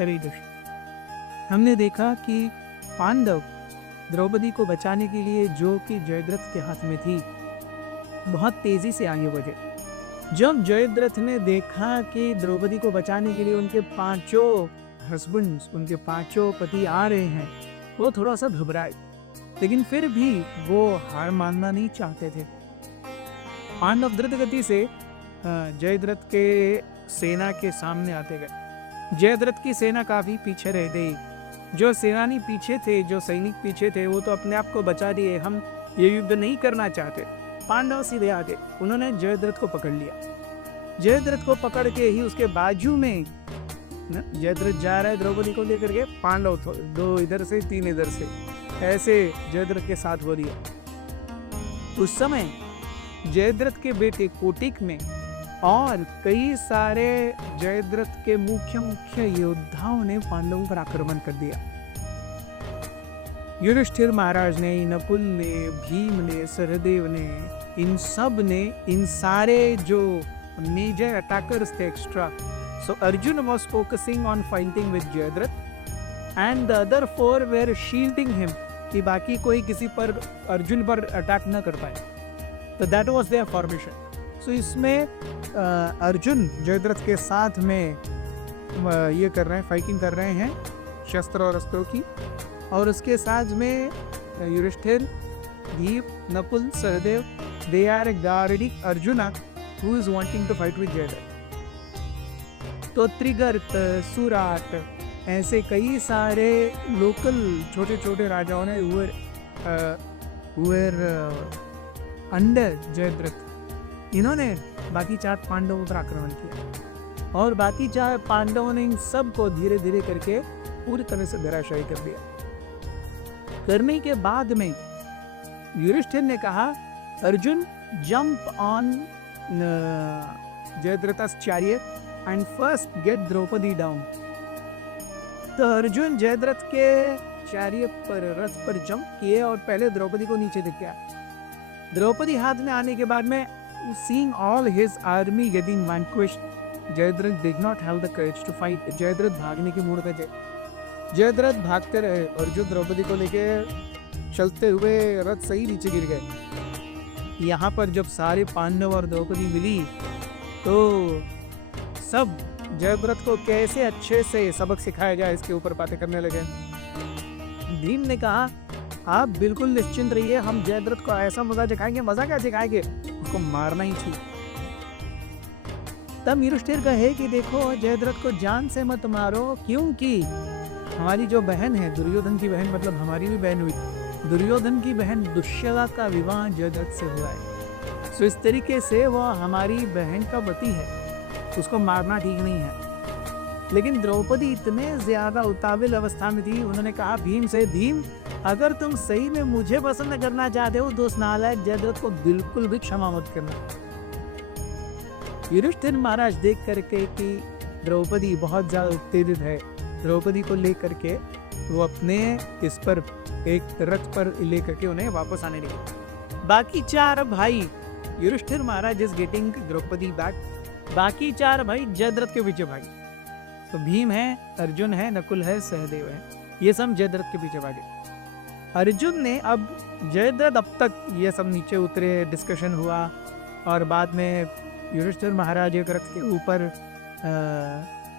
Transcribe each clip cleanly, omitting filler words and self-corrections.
Very दुष्ट। हमने देखा कि पांडव द्रौपदी को बचाने के लिए, जो कि जयद्रथ के हाथ में थी, बहुत तेजी से आगे बढ़े। जब जयद्रथ ने देखा कि द्रौपदी को बचाने के लिए उनके पांचों हस्बैंड्स, उनके पांचों पति आ रहे हैं, वो थोड़ा सा घबराए, लेकिन फिर भी वो हार मानना नहीं चाहते थे। पांडव द्रुत गति से जयद्रथ के सेना के सामने आते गए। जयद्रथ की सेना काफी पीछे रह गई। जो सेनानी पीछे थे, जो सैनिक पीछे थे, वो तो अपने आप को बचा दिए, हम ये युद्ध नहीं करना चाहते। पांडव सीधे आगे, उन्होंने जयद्रथ को पकड़ लिया। जयद्रथ को पकड़ के ही उसके बाजू में जयद्रथ जा रहा है द्रौपदी को लेकर के, पांडव दो इधर से 3 इधर से, ऐसे जयद्रथ के साथ हो रही है। उस समय जयद्रथ के बेटे कोटिक में और कई सारे जयद्रथ के मुख्य योद्धाओं ने पांडवों पर आक्रमण कर दिया। युधिष्ठिर महाराज ने, नकुल ने, भीम ने, सहदेव ने, इन सब ने, इन सारे जो मेजर अटैकर्स थे extra, so Arjun was focusing on fighting with Jayadrath and the other 4 were shielding him, कि बाकी कोई किसी पर, अर्जुन पर अटैक न कर पाए। तो दैट वाज देयर फॉर्मेशन। सो इसमें अर्जुन जयद्रथ के साथ में ये कर रहे हैं, फाइटिंग कर रहे हैं शस्त्र और अस्त्रों की, और उसके साथ में Yudhishthir, Bhim, Nakul, Sahadev, they are guarding Arjuna who is wanting to fight with Jayadrath. तो त्रिगर्त, सुराट, ऐसे कई सारे लोकल छोटे छोटे राजाओं ने अंडर जयद्रथ, इन्होंने बाकी 4 पांडवों पर आक्रमण किया, और बाकी 4 पांडवों ने इन सब को धीरे धीरे करके पूरी तरह से धराशायी कर दिया। करने के बाद में युधिष्ठिर ने कहा, अर्जुन जंप ऑन जयद्रथ's chariot and first get Draupadi down. तो अर्जुन जयद्रथ के चैरियट पर, रथ पर जंप किए और पहले द्रौपदी को नीचे दिख गया। द्रौपदी हाथ में आने के बाद में, seeing all his army getting vanquished, Jayadratha did not have the courage to fight। Jayadratha भागने की मूड पे थे। जयद्रथ भागते रहे और जो द्रौपदी को लेके चलते हुए रथ सही नीचे गिर गए। यहाँ पर जब सारे पांडव और द्रौपदी मिली तो सब जयद्रथ को कैसे अच्छे से सबक सिखाया जाए इसके ऊपर बातें करने लगे। भीम ने कहा, आप बिल्कुल निश्चिंत रहिए, हम जयद्रथ को ऐसा मजा दिखाएंगे। मजा क्या दिखाएंगे, उसको मारना ही चाहिए। तब युधिष्ठिर कहे कि देखो, जयद्रथ को जान से मत मारो, क्योंकि हमारी जो बहन है, दुर्योधन की बहन, मतलब हमारी भी बहन हुई, दुर्योधन की बहन दुश्यला का विवाह जयद्रथ से हुआ है। सो इस तरीके से वह हमारी बहन का पति है, उसको मारना ठीक नहीं है। लेकिन द्रौपदी इतने ज्यादा उतावल अवस्था में थी, उन्होंने कहा भीम से, भीम अगर तुम सही में मुझे पसंद करना चाहते हो तो उस नालायक जयद्रथ को बिल्कुल भी क्षमा मत करना। युधिष्ठिर महाराज देख करके कि द्रौपदी बहुत ज्यादा उत्तेजित है, द्रौपदी को लेकर के वो अपने इस पर एक रथ पर लेकर के उन्हें वापस आने लगे। बाकी 4 भाई, Yudhishthir Maharaj is getting Draupadi back, बाकी 4 भाई जयद्रथ के पीछे भागे। तो भीम है, अर्जुन है, नकुल है, सहदेव है, ये सब जयद्रथ के पीछे भागे। अर्जुन ने अब जयद्रथ, अब तक ये सब नीचे उतरे, डिस्कशन हुआ, और बाद में युधिष्ठिर महाराज एक रथ के ऊपर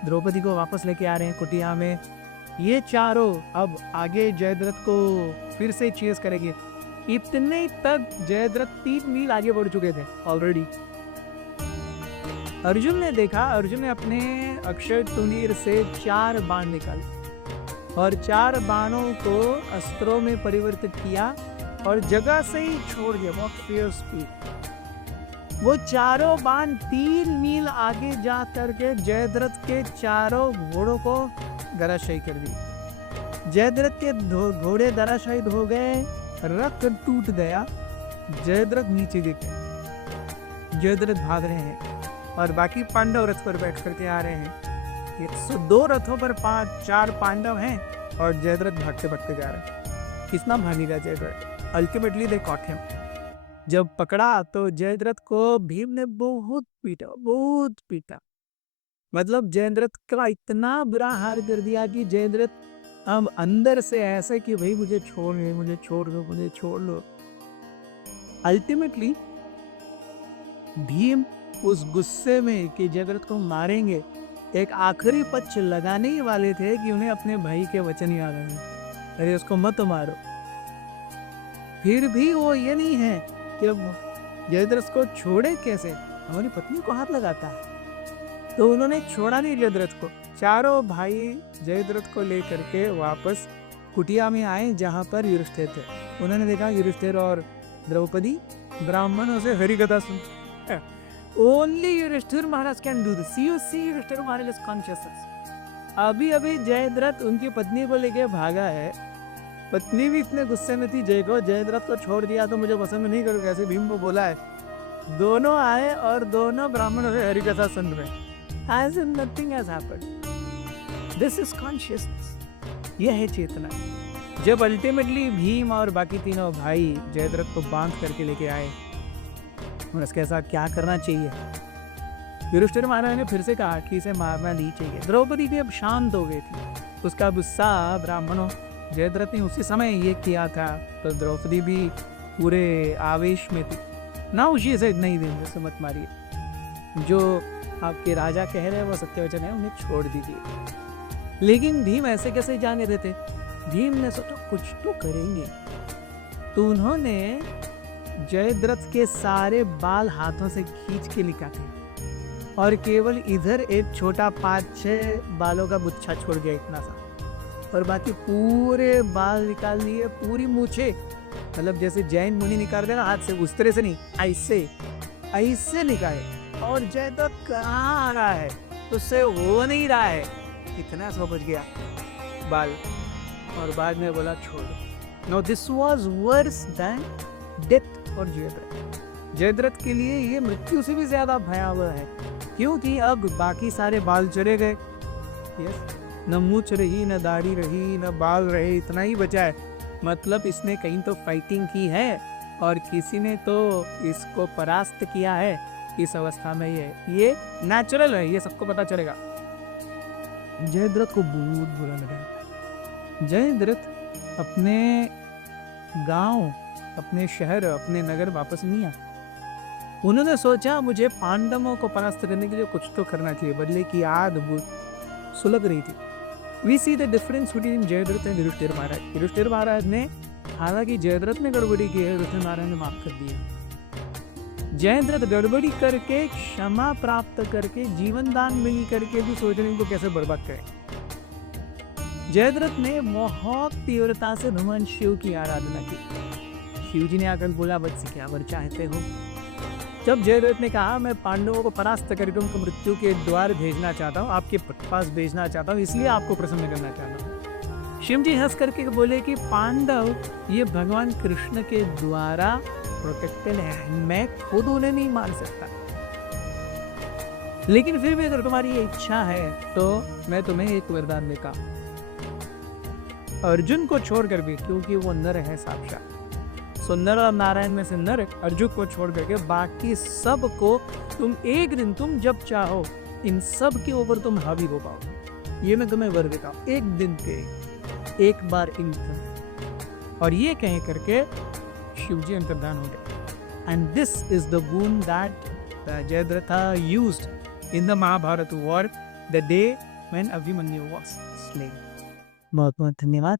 द्रौपदी को वापस लेके आ रहे हैं कुटिया में। ये चारों अब आगे जयद्रथ को फिर से चेस करेंगे। इतने तक जयद्रथ 3 मील आगे बढ़ चुके थे ऑलरेडी। अर्जुन ने देखा, अर्जुन ने अपने अक्षय तुनीर से 4 बाण निकाले और 4 बाणों को अस्त्रों में परिवर्तित किया और जगह से ही छोड़ दिया, बहुत फेयर स्पीड। वो चारों बाण 3 मील आगे जा करके जयद्रथ के चारों घोड़ों को धराशायी कर दी। जयद्रथ के घोड़े धराशायी हो गए, रथ टूट गया, जयद्रथ नीचे गिर गए। जयद्रथ भाग रहे हैं और बाकी पांडव रथ पर बैठ करके आ रहे हैं। 2 रथों पर 4 पांडव हैं और जयद्रथ भागते भागते जा रहे हैं। कितना भागेगा Jayadrath? Ultimately they caught him. जब पकड़ा तो जयद्रथ को भीम ने बहुत पीटा, बहुत पीटा। मतलब जयद्रथ का इतना बुरा हाल कर दिया कि जयद्रथ अब अंदर से ऐसे कि भाई मुझे छोड़ दे, मुझे छोड़ दो, मुझे छोड़ दो। अल्टीमेटली भीम उस गुस्से में कि जयद्रथ को मारेंगे, एक आखिरी पच लगाने ही वाले थे कि उन्हें अपने भाई के वचन याद आ गए, अरे उसको मत मारो। फिर भी वो ये नहीं है कि अब जयद्रथ को छोड़े कैसे, हमारी पत्नी को हाथ लगाता है। तो उन्होंने छोड़ा नहीं जयद्रथ को। चारों भाई जयद्रथ को लेकर के वापस कुटिया में आए जहां पर युधिष्ठिर थे। उन्होंने देखा युधिष्ठिर और द्रौपदी ब्राह्मणों से हरि कथा सुन। Only Yudhishthir Maharaj can do this. You see Yudhishthir Maharaj is conscious. अभी अभी जयद्रथ उनकी पत्नी को लेके भागा है, पत्नी भी इतने गुस्से में थी जय को, जयद्रथ को छोड़ दिया तो मुझे पसंद नहीं करो, कैसे भीम को बोला है। दोनों आए और दोनों ब्राह्मणों से हरि कथा सुन रहे, as if nothing has happened. This is consciousness. यह है चेतना। जब अल्टीमेटली भीम और बाकी तीनों भाई जयद्रथ को बांध करके लेके आए और इसके साथ क्या करना चाहिए, युधिष्ठिर महाराज ने फिर से कहा कि इसे मारना नहीं चाहिए। द्रौपदी भी अब शांत हो गई थी, उसका गुस्सा ब्राह्मणों जयद्रथ ने उसी समय ये किया था, तो द्रौपदी भी पूरे आवेश में थी। ना उसी से नहीं देंगे, से मत मारिए, जो आपके राजा कह रहे हैं वो सत्यवचन है, उन्हें छोड़ दीजिए। लेकिन भीम ऐसे कैसे जाने देते। भीम ने सोचा कुछ तो करेंगे, तो उन्होंने जयद्रथ के सारे बाल हाथों से खींच के निकाले और केवल इधर एक छोटा 5-6 बालों का गुच्छा छोड़ गया इतना सा, और बाकी पूरे बाल निकाल लिए, पूरी मूछे, मतलब जैसे जैन मुनि निकाल देना हाथ से, उस तरह से नहीं, ऐसे ऐसे निकाले। और जयद्रथ कहाँ आ रहा है, उससे हो नहीं रहा है, इतना सा बच गया बाल, और बाद में बोला छोड़ो। No this was worse than death for Jayadrath. Jayadrath के लिए ये मृत्यु से भी ज्यादा भयावह है, क्योंकि अब बाकी सारे बाल चले गए। यस, न मूछ रही, न दाढ़ी रही, न बाल रहे, इतना ही बचा है। मतलब इसने कहीं तो फाइटिंग की है और किसी ने तो इसको परास्त किया है। इस अवस्था में ये नेचुरल है, ये सबको पता चलेगा। जयद्रथ को बहुत बुरा लगा। जयद्रथ अपने गांव, अपने शहर, अपने नगर वापस नहीं आया। उन्होंने सोचा मुझे पांडवों को परास्त करने के लिए कुछ तो करना चाहिए, बदले की आग सुलग रही थी। We see the difference between Jayadrath and Yudhishthir Maharaj. Yudhishthir Maharaj ने, हालांकि जयद्रथ ने गड़बड़ी की है, युधिष्ठिर महाराज ने माफ कर दिया। जयद्रथ गड़बड़ी करके, क्षमा प्राप्त करके, जीवन दान मिल करके भी सोच रहे को कैसे बर्बाद करें। जयद्रथ ने बहुत तीव्रता से भगवान शिव की आराधना की। शिव जी ने आकर बोला वत्स क्या वर चाहते हो। जब जयद्रथ ने कहा मैं पांडवों को परास्त करके उनको मृत्यु के द्वार भेजना चाहता हूँ, आपके पास भेजना चाहता हूँ, इसलिए आपको प्रसन्न करना चाहता हूँ। शिव जी हंस करके बोले कि पांडव ये भगवान कृष्ण के द्वारा प्रोटेक्टेड है, मैं खुद उन्हें नहीं मार सकता, लेकिन फिर भी अगर तुम्हारी ये इच्छा है तो मैं तुम्हें एक वरदान देता हूं। अर्जुन को छोड़कर भी, क्योंकि वो नर है साक्षात, सुंदर और नारायण में से नर, अर्जुन को छोड़ करके बाकी सब को तुम एक दिन, तुम जब चाहो इन सब के ऊपर तुम हावी हो पाओ। ये मैं तुम्हें वर देता हूं, एक दिन के एक बार इन, और ये कह करके शिवजी अंतर्धान हो गए। And this is the boon that Jayadratha used in the Mahabharata war, the day when Abhimanyu was slain. बहुत बहुत धन्यवाद।